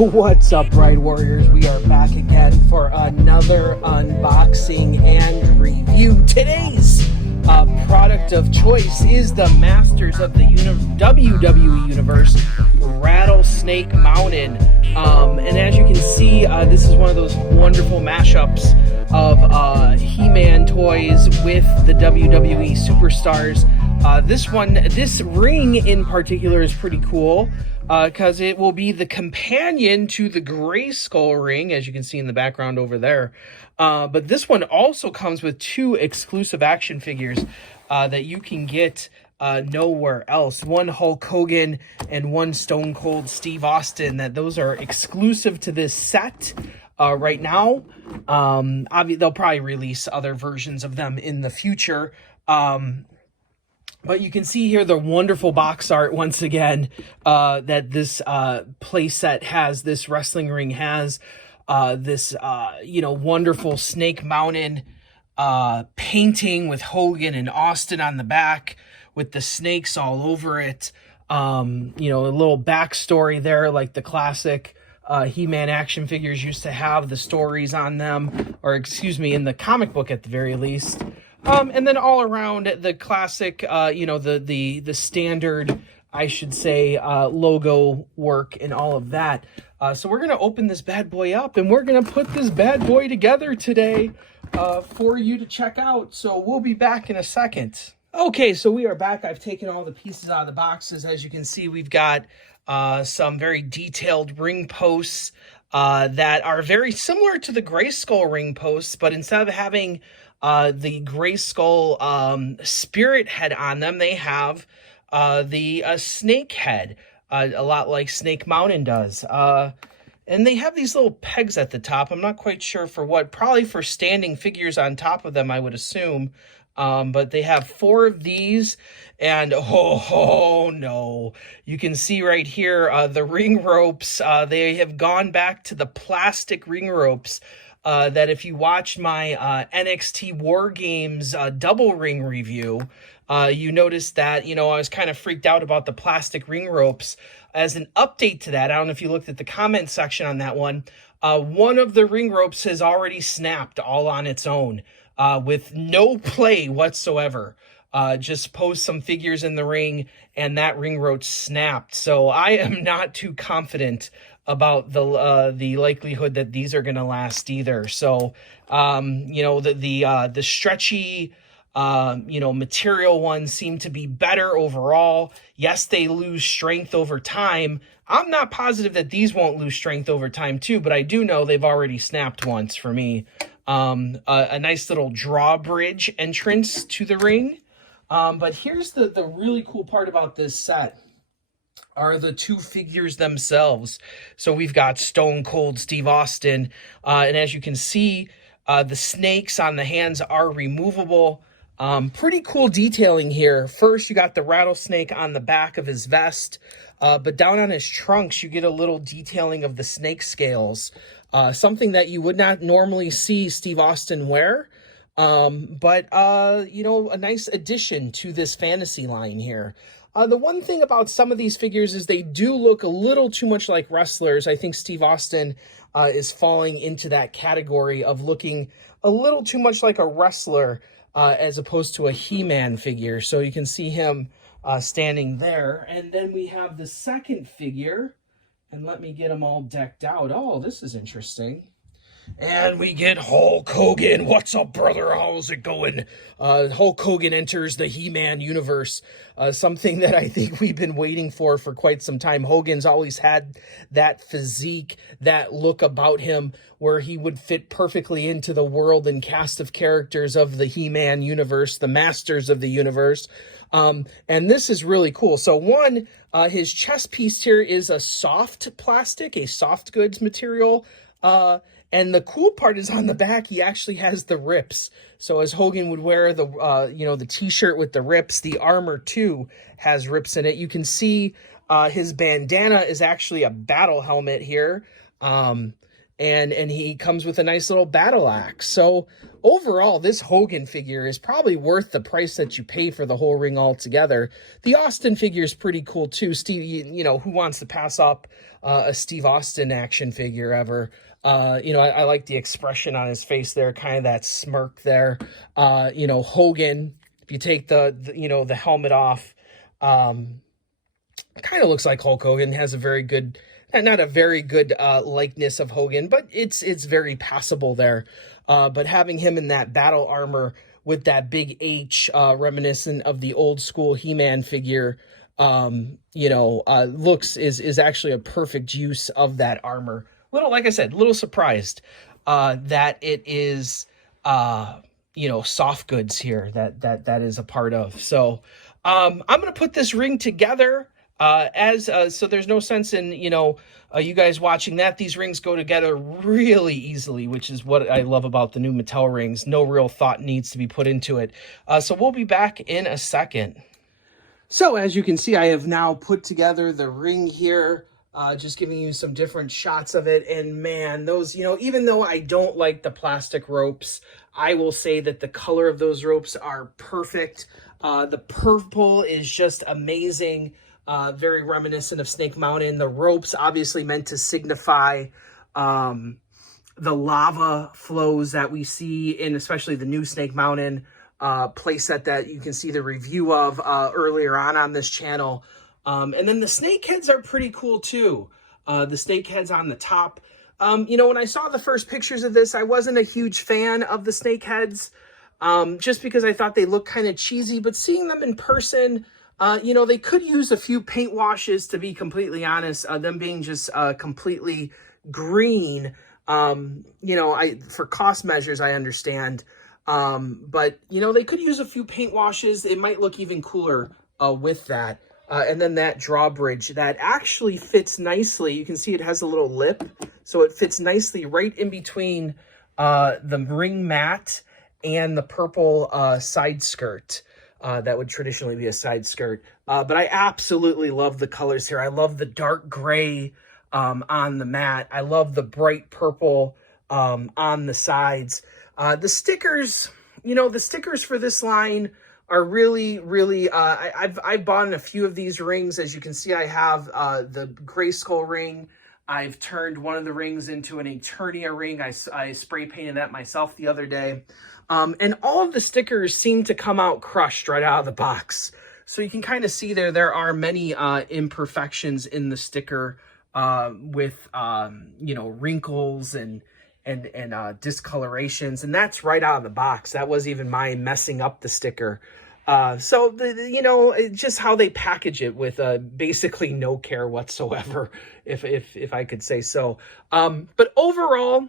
What's up, Ride Warriors? We are back again for another unboxing and review. Today's product of choice is the Masters of the WWE Universe, Rattlesnake Mountain. And as you can see, this is one of those wonderful mashups of He-Man toys with the WWE superstars. This ring in particular is pretty cool. Because it will be the companion to the Grayskull ring, as you can see in the background over there. But this one also comes with two exclusive action figures that you can get nowhere else. One Hulk Hogan and one Stone Cold Steve Austin. Those are exclusive to this set right now. They'll probably release other versions of them in the future. But you can see here the wonderful box art once again that this playset has, this wrestling ring has, this wonderful Snake Mountain painting with Hogan and Austin on the back with the snakes all over it. A little backstory there, like the classic He-Man action figures used to have the stories on them, or excuse me, in the comic book at the very least. And then all around the classic, the standard, I should say, logo work and all of that. So we're going to open this bad boy up and we're going to put this bad boy together today for you to check out. So we'll be back in a second. Okay, so we are back. I've taken all the pieces out of the boxes. As you can see, we've got some very detailed ring posts that are very similar to the Grayskull ring posts, but instead of having the Grayskull spirit head on them, they have the snake head, a lot like Snake Mountain does. And they have these little pegs at the top. I'm not quite sure for what, probably for standing figures on top of them, I would assume. But they have 4 of these, and oh no, you can see right here the ring ropes. They have gone back to the plastic ring ropes that if you watched my NXT War Games double ring review, you noticed that, I was kind of freaked out about the plastic ring ropes. As an update to that, I don't know if you looked at the comment section on that one, one of the ring ropes has already snapped all on its own with no play whatsoever. Just posed some figures in the ring and that ring rope snapped. So I am not too confident about the likelihood that these are going to last either. So, the stretchy, material ones seem to be better overall. Yes, they lose strength over time. I'm not positive that these won't lose strength over time too, but I do know they've already snapped once for me. A nice little drawbridge entrance to the ring. But here's the really cool part about this set are the 2 figures themselves. So we've got Stone Cold Steve Austin, and as you can see, the snakes on the hands are removable. Pretty cool detailing here. First, you got the rattlesnake on the back of his vest, but down on his trunks, you get a little detailing of the snake scales, something that you would not normally see Steve Austin wear. But a nice addition to this fantasy line here. The one thing about some of these figures is they do look a little too much like wrestlers. I think Steve Austin is falling into that category of looking a little too much like a wrestler as opposed to a He-Man figure. So you can see him standing there. And then we have the second figure. And let me get them all decked out. Oh, this is interesting. And we get Hulk Hogan. What's up, brother? How's it going? Hulk Hogan enters the He-Man universe. Something that I think we've been waiting for quite some time. Hogan's always had that physique, that look about him where he would fit perfectly into the world and cast of characters of the He-Man universe, the Masters of the universe. And this is really cool. So one, his chest piece here is a soft plastic, a soft goods material. And the cool part is on the back, he actually has the rips. So as Hogan would wear the t-shirt with the rips, the armor too has rips in it. You can see his bandana is actually a battle helmet here. and he comes with a nice little battle axe. So overall, this Hogan figure is probably worth the price that you pay for the whole ring altogether. The Austin figure is pretty cool too. Steve, you know, who wants to pass up a Steve Austin action figure ever? You know, I like the expression on his face there, kind of that smirk there. You know, Hogan, if you take the you know, the helmet off, kind of looks like Hulk Hogan. Has a very good, not a very good likeness of Hogan, but it's very passable there. But having him in that battle armor with that big H, reminiscent of the old school He-Man figure, you know, is actually a perfect use of that armor. Like I said, little surprised that it is, you know, soft goods here that is a part of. So I'm going to put this ring together so there's no sense in, you know, you guys watching that. These rings go together really easily, which is what I love about the new Mattel rings. No real thought needs to be put into it. So we'll be back in a second. So as you can see, I have now put together the ring here. Just giving you some different shots of it. And man, those, you know, even though I don't like the plastic ropes, I will say that the color of those ropes are perfect. The purple is just amazing. Very reminiscent of Snake Mountain. The ropes obviously meant to signify the lava flows that we see in especially the new Snake Mountain playset that you can see the review of earlier on this channel. And then the snake heads are pretty cool too. The snake heads on the top. You know, when I saw the first pictures of this, I wasn't a huge fan of the snake heads, just because I thought they looked kind of cheesy, but seeing them in person, you know, they could use a few paint washes, to be completely honest. Them being just completely green, you know, for cost measures, I understand. But, you know, they could use a few paint washes. It might look even cooler with that. And then that drawbridge that actually fits nicely. You can see it has a little lip, so it fits nicely right in between the ring mat and the purple side skirt. That would traditionally be a side skirt. But I absolutely love the colors here. I love the dark gray on the mat. I love the bright purple on the sides. The stickers, you know, the stickers for this line are really, really, I've bought a few of these rings. As you can see, I have the Grayskull ring. I've turned one of the rings into an Eternia ring. I spray painted that myself the other day. And all of the stickers seem to come out crushed right out of the box. So you can kind of see there are many imperfections in the sticker with, you know, wrinkles and discolorations, and that's right out of the box. That was even my messing up the sticker. So you know, just how they package it with basically no care whatsoever, if I could say so. But overall,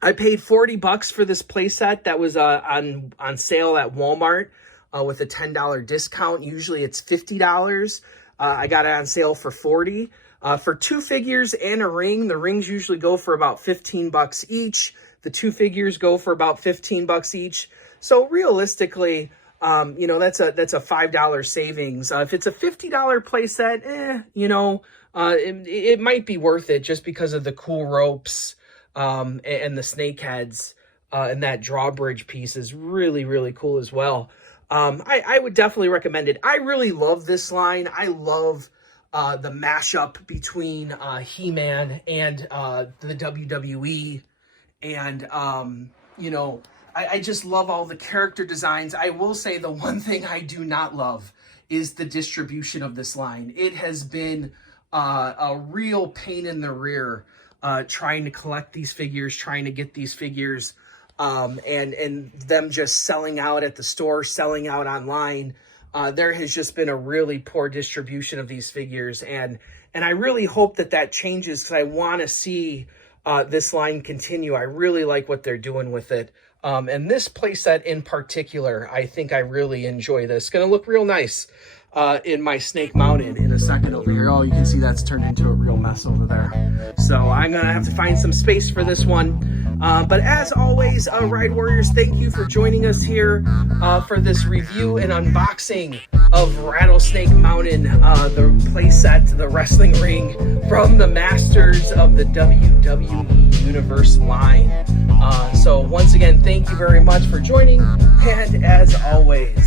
I paid $40 for this playset that was on sale at Walmart with a $10 discount. Usually it's $50. I got it on sale for $40. For two figures and a ring, the rings usually go for about $15 each. The two figures go for about $15 each. So realistically, you know, that's a $5 savings. If it's a $50 playset, you know, it might be worth it just because of the cool ropes and the snake heads, and that drawbridge piece is really, really cool as well. I would definitely recommend it. I really love this line. I love the mashup between He-Man and the WWE. And, you know, I just love all the character designs. I will say the one thing I do not love is the distribution of this line. It has been a real pain in the rear trying to collect these figures, trying to get these figures, and them just selling out at the store, selling out online. There has just been a really poor distribution of these figures, and I really hope that changes, because I want to see this line continue. I really like what they're doing with it. And this playset in particular, I think I really enjoy this. It's going to look real nice in my Snake Mountain in a second over here. Oh, you can see that's turned into a real mess over there. So I'm going to have to find some space for this one. But as always, Ride Warriors, thank you for joining us here for this review and unboxing of Rattlesnake Mountain, the playset, the wrestling ring from the Masters of the WWE Universe line. So once again, thank you very much for joining, and as always,